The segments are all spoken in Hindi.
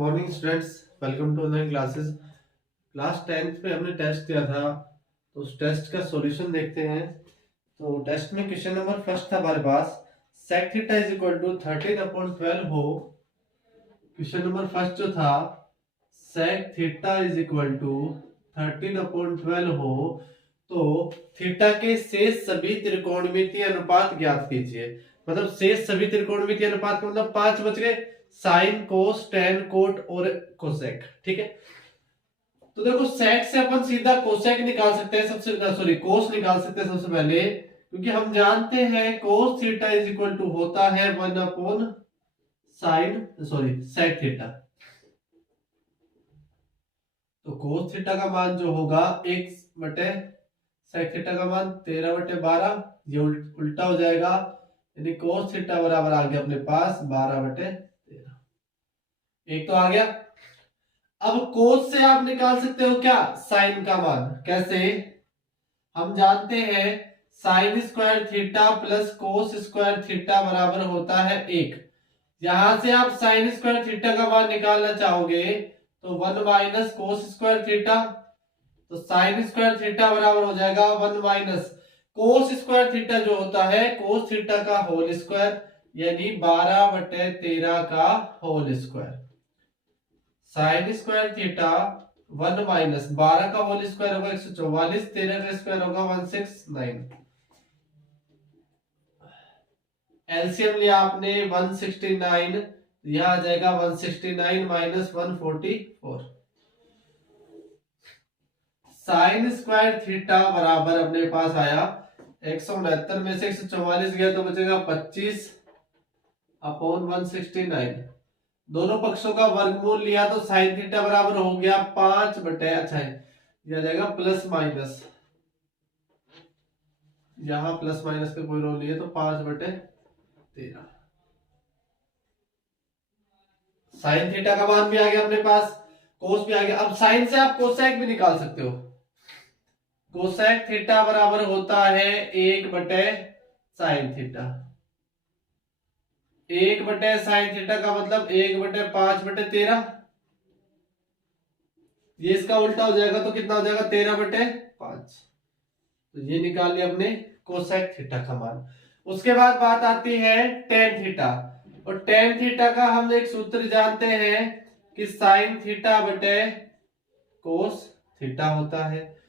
Morning students, welcome to online classes. Class 10th में हमने टेस्ट दिया था, तो उस टेस्ट का सॉल्यूशन देखते हैं। तो टेस्ट में क्वेश्चन नंबर फर्स्ट था हमारे पास, sec theta is equal to 13/12 हो। क्वेश्चन नंबर फर्स्ट जो था, sec theta is equal to 13/12 हो, तो थीटा के शेष सभी त्रिकोणमितीय अनुपात ज्ञात कीजिए। मतलब शेष सभी त्रिकोणमितीय अनुपात का मतलब 5 बच गए, साइन, कोस, टेन, कोट और कोसेक। ठीक है, तो देखो सेक से अपन सीधा कोसेक निकाल सकते हैं, सबसे सॉरी कोस निकाल सकते हैं सबसे पहले, क्योंकि हम जानते हैं cos theta is equal to होता है 1 साइन सॉरी सेक थीटा। तो कोस थीटा का मान जो होगा 1 सेक थीटा का मान 13/12, ये उल्टा हो जाएगा, यानी कोस थीटा बराबर आ गया अपने पास 12/13। एक तो आ गया। अब कोस से आप निकाल सकते हो क्या, साइन का मान। कैसे? हम जानते हैं sign square theta plus cos square theta बराबर होता है 1। यहां से आप साइन स्क्वायर थीटा का मान निकालना चाहोगे तो 1 माइनस कोस स्क्वायर थीटा, तो साइन स्क्वायर थीटा बराबर हो जाएगा 1 माइनस कोस स्क्वायर थीटा जो होता है कोस थीटा का होल स्क्वायर, यानी 12/13 का whole square. Sine square theta 1 minus 12 का होल स्क्वायर होगा 144, 13 का स्क्वायर होगा 169। एलसीएम लिया आपने 169, यह आ जाएगा 169 माइनस 144। साइन स्क्वायर थीटा बराबर अपने पास आया 169 में से 144 गया तो बचेगा 25 अपॉन 169। दोनों पक्षों का वर्गमूल लिया तो साइन थीटा बराबर हो गया 5 बटे, अच्छा है यह आ जाएगा प्लस माइनस, यहां प्लस माइनस का कोई रोल नहीं है, तो 5/13। साइन थीटा का मान भी आ गया अपने पास, कोस भी आ गया। अब साइन से आप कोसेक भी निकाल सकते हो। कोसेक थीटा बराबर होता है 1/साइन थीटा। 1/साइन थीटा का मतलब 1/5/13। ये इसका उल्टा हो जाएगा तो कितना हो जाएगा 13/5। तो ये निकाल लिया अपने कोसेक थीटा का मान। उसके बाद बात आती है टेन थीटा, और टेन थीटा का हम एक सूत्र जानते हैं कि साइन थीटा बटे कोस थीटा होता है।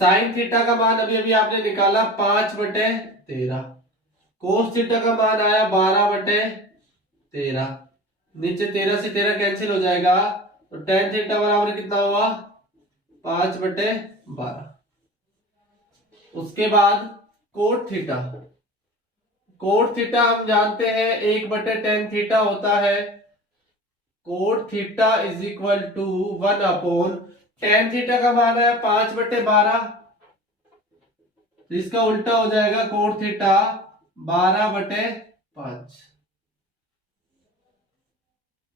साइन थीटा का मान अभी अभी आपने निकाला 5/13, कोस थीटा का मान आया 12/13। नीचे 13 से 13 कैंसिल हो जाएगा, तो टेन थीटा बराबर कितना हुआ 5/12। उसके बाद कोट थीटा, कोट थीटा हम जानते हैं 1/tan थीटा होता है। Cot theta is equal to 1/tan theta का मान है 5/12, तो इसका उल्टा हो जाएगा कोट थीटा 12/5।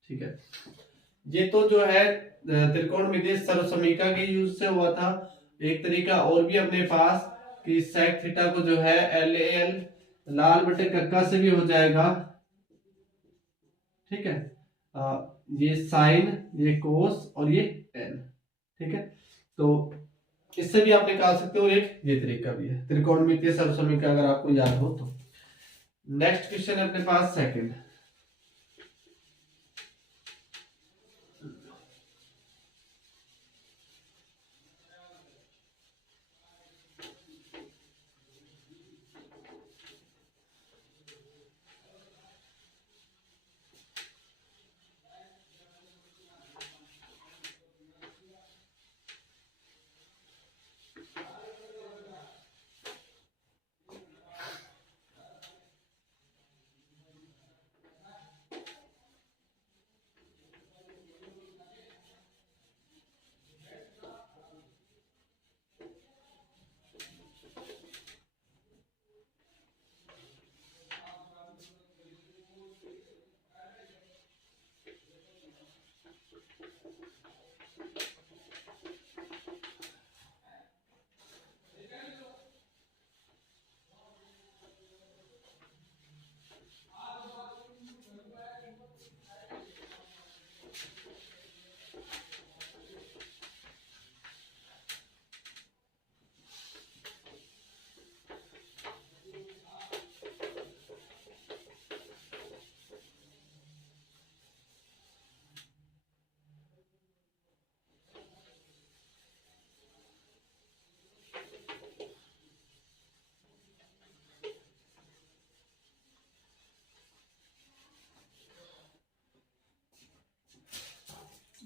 ठीक है, ये तो जो है त्रिकोणमितीय सर्वसमीका के यूज से हुआ था। एक तरीका और भी अपने पास कि सेक थीटा को जो है LAL लाल बटे कक्का से भी हो जाएगा। ठीक है, ये साइन, ये कोस और ये टेन। ठीक है, तो इससे भी आप निकाल सकते हो। एक ये तरीका भी है त्रिकोणमितीय सर्वसमीका, अगर आपको याद हो तो। नेक्स्ट क्वेश्चन है अपने पास सेकंड।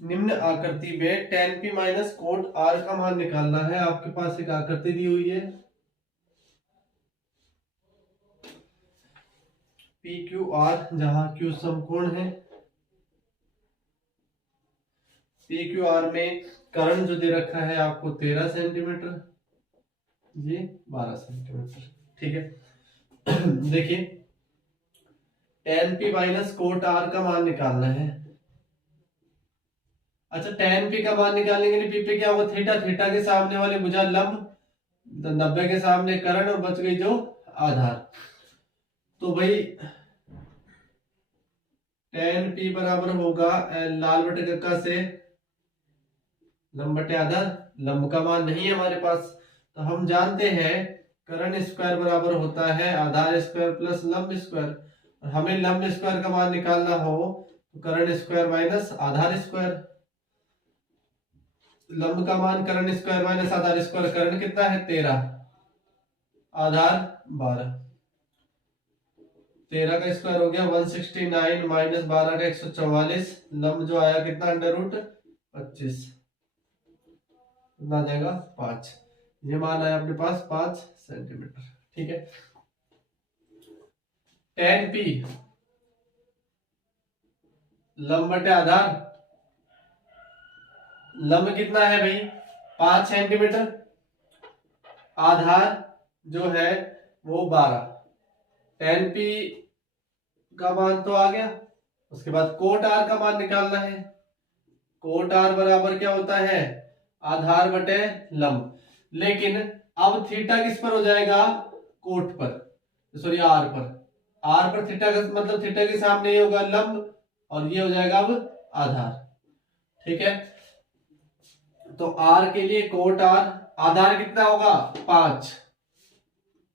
निम्न आकृति में tan p minus cot r का मान निकालना है। आपके पास एक आकृति दी हुई है पी क्यू आर, जहां क्यू समकोण है। पी क्यू आर में कर्ण जो दे रखा है आपको 13 सेंटीमीटर, ये 12 सेंटीमीटर। ठीक है देखिए tan p minus cot r का मान निकालना है। अच्छा, tan p का मान निकालने के लिए p पे क्या होगा, थीटा। थीटा के सामने वाले भुजा लंब, 90 के सामने कर्ण और बच गई जो आधार। तो भाई tan p बराबर होगा लाल बटे कक्का से लंब बटे आधार। लंब का मान नहीं है हमारे पास, तो हम जानते हैं कर्ण स्क्वायर बराबर होता है आधार स्क्वायर प्लस लंब स्क्वायर। और हमें लंब स्क्वायर का मान निकालना हो तो कर्ण स्क्वायर माइनस आधार स्क्वायर। लंब का मान कर्ण स्क्वायर माइनस आधार स्क्वायर, कर्ण कितना है 13, आधार 12। 13 का स्क्वायर हो गया 169 माइनस 12 का 144। लंब जो आया कितना अंडर रूट 25, कितना आ जाएगा 5। ये मान आया अपने पास 5 सेंटीमीटर। ठीक है, tan p लंब बटे आधार, लंब कितना है भाई 5 सेंटीमीटर, आधार जो है वो 12। tan p का मान तो आ गया। उसके बाद कोट r का मान निकालना है। कोट r बराबर क्या होता है आधार बटे लंब। लेकिन अब थीटा किस पर हो जाएगा, कोट पर, सॉरी r पर। r पर थीटा का मतलब थीटा के सामने ये होगा लंब और ये हो जाएगा अब आधार। ठीक है, तो r के लिए कोट r, आधार कितना होगा 5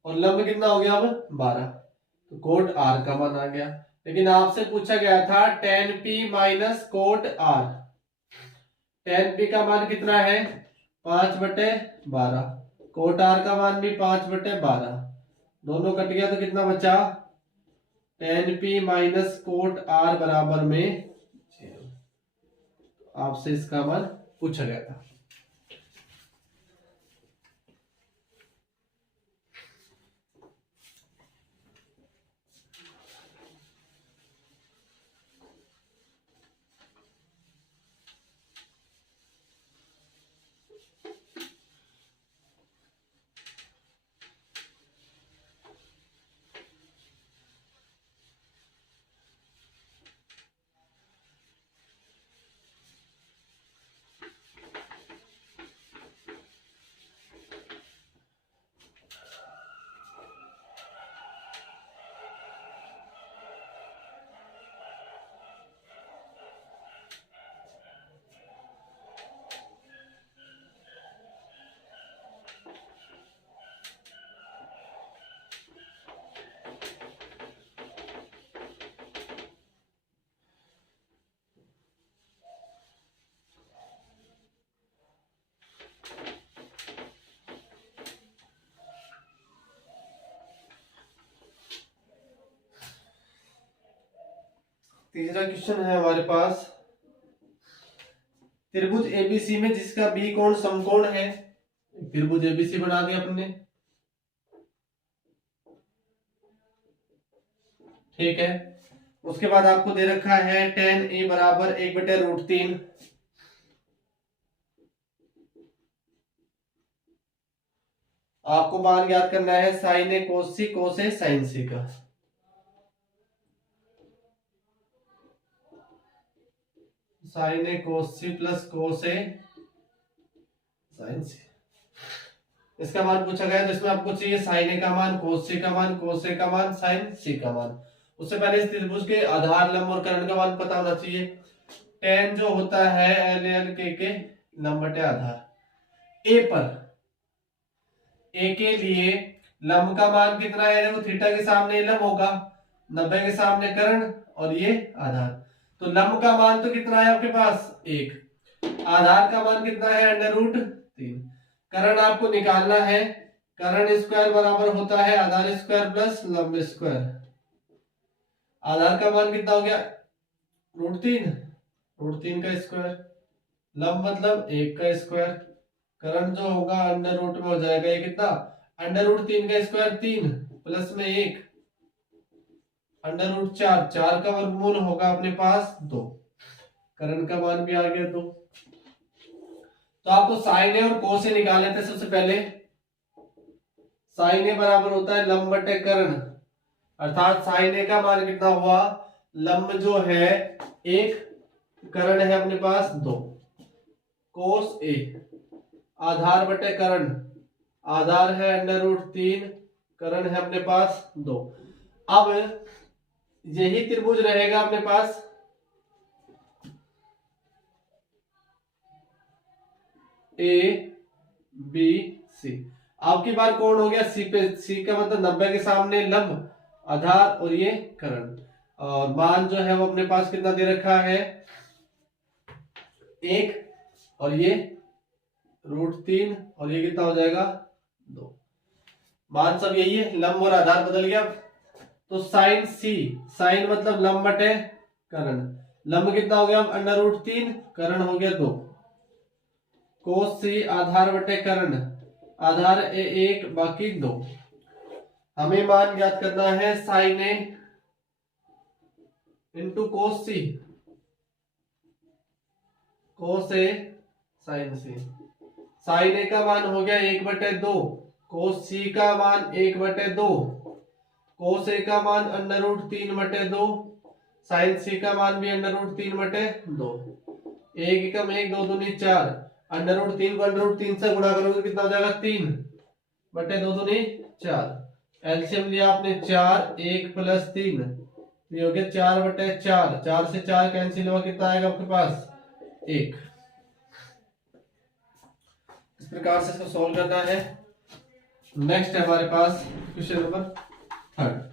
और लंब कितना हो गया अब 12, तो कोट r का मान आ गया। लेकिन आपसे पूछा गया था tan p minus cot r। tan p का मान कितना है 5 बटे 12, कोट r का मान भी 5 बटे 12, दोनों कट गया तो कितना बचा tan p minus cot r बराबर में 0। आपसे इसका मान पूछा गया था। तीसरा क्वेश्चन है हमारे पास, त्रिभुज एबीसी में जिसका बी कोण समकोण है। त्रिभुज एबीसी बना दिया अपने। ठीक है, उसके बाद आपको दे रखा है tan a बराबर 1/√3। आपको मान ज्ञात करना है sin a cos c cos a sin c का। sin a cos c plus cos a sin c, इसका मान पूछा गया तो इसमें आपको चाहिए sin a का मान, cos c का मान, cos a का मान, sin c का मान। उससे पहले इस त्रिभुज के आधार लंब और कर्ण का मान पता होना चाहिए। tan जो होता है ln के लंब बटे आधार। a पर, a के लिए लंब का मान कितना है, देखो थीटा के सामने लंब होगा, 90 के सामने कर्ण और ये आधार। तो लंब का मान तो कितना है आपके पास 1, आधार का मान कितना है √3। कर्ण आपको निकालना है, कर्ण स्क्वायर बराबर होता है आधार स्क्वायर प्लस लंब स्क्वायर। आधार का मान कितना हो गया √3, √3 का स्क्वायर लंब मतलब 1 का स्क्वायर, करण जो होगा अंडर रूट में हो जाएगा ये कितना, अंडर रूट 3 का स्क्वायर 3 प्लस में 1 अंडर रूट 4, 4 का वर्गमूल होगा अपने पास 2, करण का मान भी आ गया 2। तो आपको साइन ए और कोस ए निकालने थे। सबसे पहले साइन ए बराबर होता है लंब बटे कर्ण, अर्थात साइन ए का मान कितना हुआ, लंब जो है 1, कर्ण है अपने पास 2, कोस ए आधार बटे कर्ण, आधार है अंडर रूट 3, कर्ण है अपने पास 2। अब यही त्रिभुज रहेगा अपने पास ए बी सी। आपकी बार कौन हो गया सी पे, सी का मतलब 90 के सामने लंब, आधार और ये कर्ण, और मान जो है वो अपने पास कितना दे रखा है 1, और ये रूट 3, और ये कितना हो जाएगा 2। मान सब यही है, लंब और आधार बदल गया। तो साइन सी, साइन मतलब लंब बटे कर्ण, लंब कितना हो गया अंडर रूट 3, कर्ण हो गया 2, कोस सी आधार बटे कर्ण, आधार 1 बाकी 2। हमें मान ज्ञात करना है साइन ए इंटू कोस सी, कोस ए साइन सी। साइन ए का मान हो गया 1/2, कोस सी का मान 1/2, कोस ए का मान अंडर रूट 3/2, साइन सी का मान भी अंडर रूट 3/2। 1 एकम 1, 2 दूनी 4, अंडर रूट 3 को अंडर रूट 3 से गुणा करोगे कितना हो जाएगा 3/2 दूनी 4। एलसीएम लिया आपने 4, 1 प्लस 3, ये हो गया 4/4, 4 से 4 कैंसिल हुआ, कितना आएगा आपके पास 1। इस प्रकार से इसको सॉल्व करना है। नेक्स्ट है हमारे पास question number 3।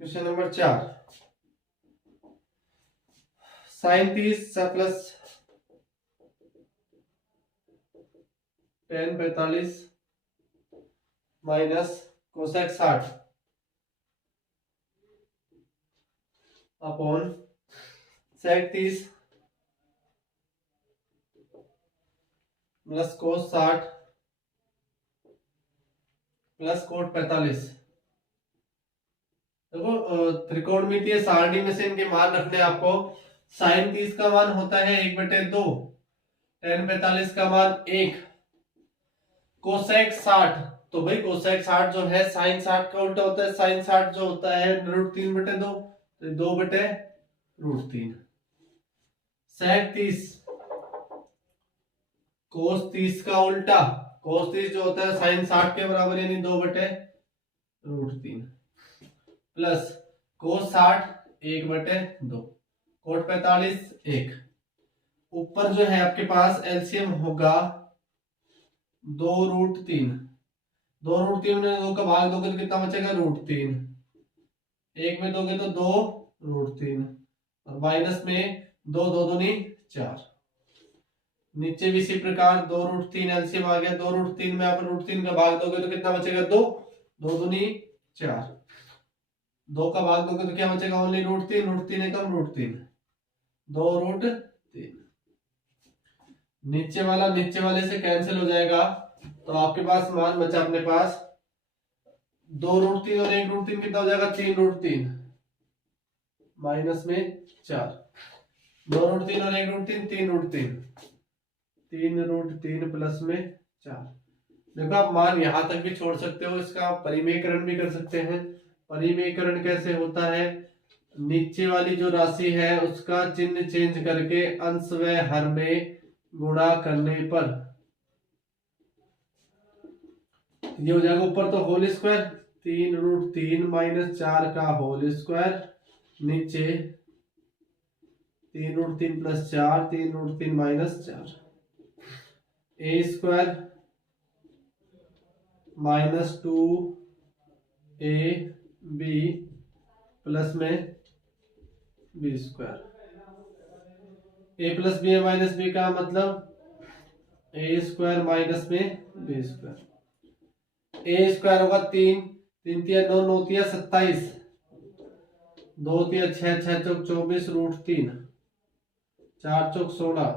Question number 4, sine 30 plus ten 45 minus cosec 60 upon sec 30 plus cos 60 plus cot 45। देखो त्रिकोणमितीय सारणी में से इनके मान रखने आपको। साइन 30 का मान होता है 1/2, टेन 45 का मान 1, कोसेक 60, तो भाई कोसेक 60 जो है साइन 60 का उल्टा होता है, साइन 60 जो होता है √3/2, तो 2/√3। सेक 30, कोस 30 का उल्टा, कोस 30 जो होता है साइन 60 के बराबर यानी 2/√3, प्लस कोस 60 1/2, कोट 45 1। ऊपर जो है आपके पास एलसीएम होगा 2√3, 2√3 में 2 का भाग दोगे तो कितना बचेगा √3, 1 में दोगे तो 2√3, और माइनस में 2 2 दूनी 4। नीचे भी इसी प्रकार 2√3 एलसीएम आ गया, 2√3 में आप √3 का भाग दोगे तो कितना बचेगा 2, 2 दूनी 4, 2 का भाग दोगे तो क्या बचेगा ओनली √3, √3 एकम √3, 2√3। नीचे वाला नीचे वाले से कैंसिल हो जाएगा, तो आपके पास मान बचा अपने पास 2√3 और 1√3 कितना हो जाएगा 3√3 माइनस में 4। 2√3 और 1√3 3√3 3√3 प्लस में 4। देखो आप मान यहां तक भी छोड़ सकते हो, इसका आप परिमेयकरण भी कर सकते हैं। परिमेयकरण कैसे होता है, नीचे वाली जो राशि है उसका चिन्ह चेंज करके अंश व हर में गुणा करने पर ये हो जाएगा ऊपर तो होल स्क्वायर 3√3 माइनस 4 का होल स्क्वायर, नीचे 3√3 plus 4 3√3 minus 4 A square minus 2 A B plus में B square. A plus B है माइनस बी का मतलब ए स्क्वायर माइनस में बी स्क्वायर। ए स्क्वायर होगा 3 3 तिया 9 9 तिया 27 2 तिया 6 6 चौक 24√3 4 चौक 16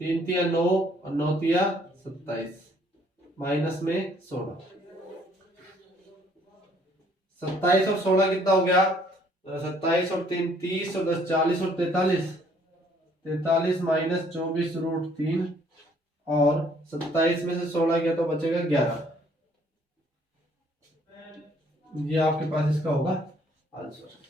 3 तिया 9 और 9 तिया 27 माइनस में 16। 27 और 16 कितना हो गया, 27 और 3 30 और 10 40 और 43 माइनस 24√3 और 27 में से 16 गया तो बचेगा 11। ये आपके पास इसका होगा आंसर।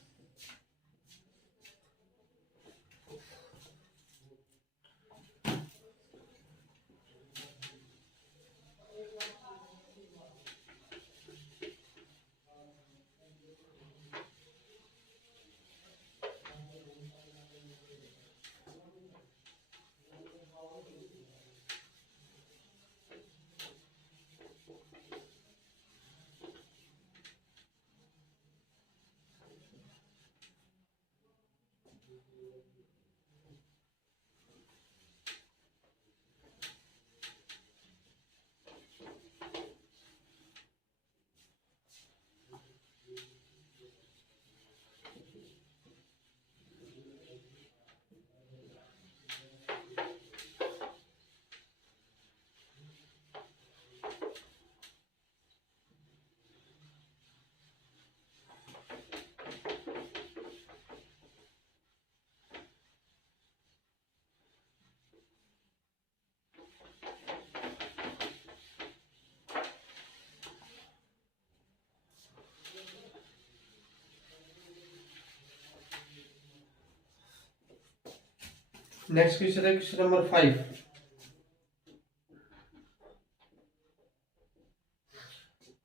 नेक्स्ट क्वेश्चन है question number 5।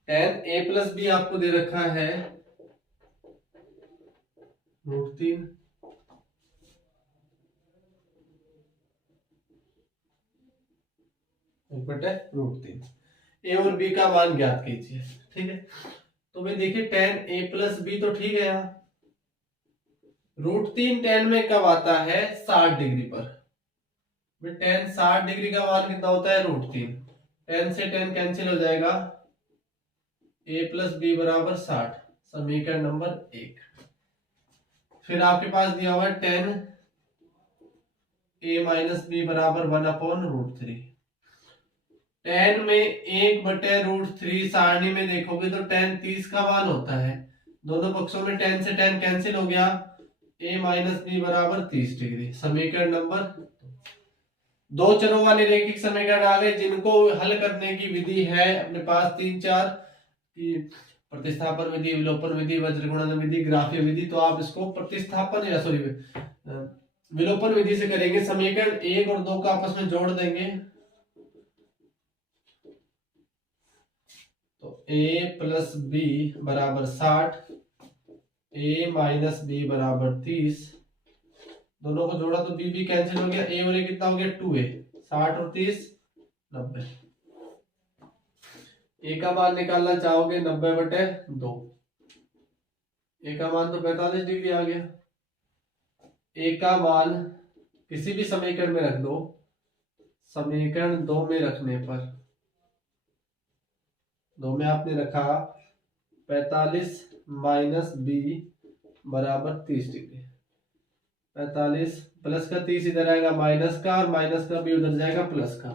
tan a plus B आपको दे रखा है √3 बटे √3। ए और बी का मान ज्ञात कीजिए। ठीक है, तो भाई देखिए tan a प्लस बी तो ठीक है, यहाँ √3 tan में कब आता है 60 डिग्री पर। tan 60 डिग्री का मान कितना होता है √3। tan से tan कैंसिल हो जाएगा, a प्लस बी बराबर 60, समीकरण नंबर 1। फिर आपके पास दिया हुआ है tan a माइनस बी बराबर 1/√3। tan में 1/√3 सारणी में देखोगे तो tan 30 का मान होता है, दोनों पक्षों में tan से tan कैंसिल हो गया, a माइनस बी बराबर 30 डिग्री, समीकरण नंबर 2। चरों वाले रैखिक समीकरण आ गए जिनको हल करने की विधि है अपने पास 3-4 की, प्रतिस्थापन विधि, विलोपन विधि, वज्रगुणन विधि, ग्राफीय विधि। तो आप इसको प्रतिस्थापन या सॉरी विलोपन विधि से करेंगे। समीकरण 1 और 2 का आपस में जोड़ देंगे तो a प्लस बी बराबर 60, a माइनस बी बराबर 30, दोनों को जोड़ा तो b भी कैंसिल हो गया, a और a कितना हो गया 2a, 60 और 30 90। ए का मान निकालना चाहोगे 90/2, ए का मान तो 45 डिग्री आ गया। ए का मान किसी भी समीकरण में रख दो, समीकरण 2 में रखने पर 2 में आपने रखा 45 माइनस बी बराबर 30 डिग्री, 45 प्लस का 30 इधर आएगा माइनस का, और माइनस का भी उधर जाएगा प्लस का,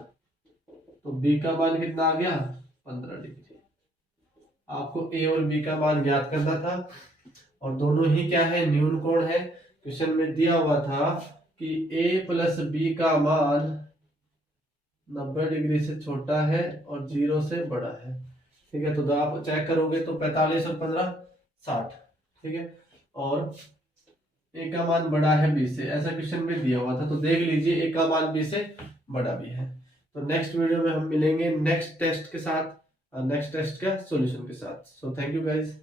तो बी का मान कितना आ गया 15 डिग्री। आपको ए और बी का मान ज्ञात करना था और दोनों ही क्या है न्यून कोण है। क्वेश्चन में दिया हुआ था कि ए प्लस बी का मान 90 डिग्री से छोटा है और 0 से बड़ा है। ठीक है, तो आप चेक करोगे तो 45 और 15 60। ठीक है, और ए का मान बड़ा है बी से, ऐसा क्वेश्चन में दिया हुआ था। तो देख लीजिए ए का मान बी से बड़ा भी है। तो नेक्स्ट वीडियो में हम मिलेंगे नेक्स्ट टेस्ट के साथ, नेक्स्ट टेस्ट का सॉल्यूशन के साथ। So thank you guys.